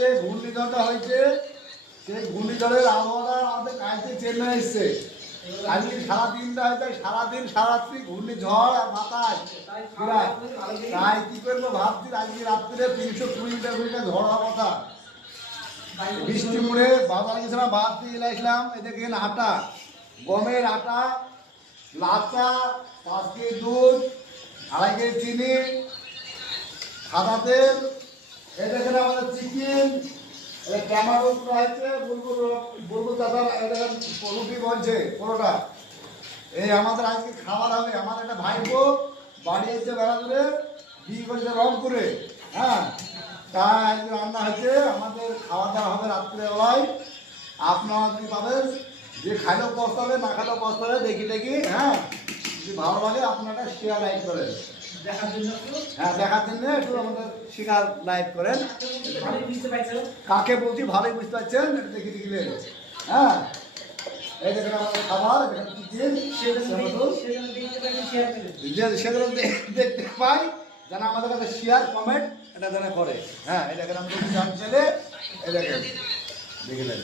যে ঘূর্ণিঝড়টা হয়েছে সেই ঘূর্ণিঝড়ের আবহাওয়াটা আমাদের কাছে চেন্নাই এসছে। আজকে সারাদিনটা হয়তো সারাদিন সারাত্রি ঘূর্ণিঝড় আর বাতাস। তাই কি করবো ভাবছি আজকে রাত্রে 320 মিটার ঝড় হওয়ার কথা। বৃষ্টি মুড়ে বাজারে গেছিলাম, বাদ দিয়ে এলাইছিলাম। এই দেখেন আটা, গমের আটা, লাচা, 5 কেজি দুধ, 2.5 কেজি চিনি, সাদা তেল, এই দেখেন আমাদের চিকেন, টমেটো আছে, বুলবুল দাদা রুটি বলছে পরোটা। এই আমাদের আজকে খাবার হবে। আমার একটা ভাইপো বাড়ি এসে বেড়া করে বিয়ে করেছে রংপুরে। হ্যাঁ, তাই আজকে রান্না হয়েছে, আমাদের খাওয়া দাওয়া হবে রাত্রেবেলায়। আপনারা যদি পাবেন, যে খাইলেও পস্তাবে, না খাইলেও পস্তাবে, দেখি দেখি। হ্যাঁ, যদি ভালো লাগে আপনারা শেয়ার লাইক করেন দেখার জন্য। হ্যাঁ, দেখার জন্য একটু আমাদের শেয়ার লাইক করেন। কাকে বলছি ভালোই বুঝতে পারছেন, দেখি দেখিলেন। হ্যাঁ, এই দেখেন আমাদের খাবার, সেগুলো দেখতে পাই যেন আমাদের কাছে শেয়ার কমেন্ট এটা যেন করে। হ্যাঁ, এই দেখেন আমাদের জানতে চাইলে এই দেখেন দেখিলেন।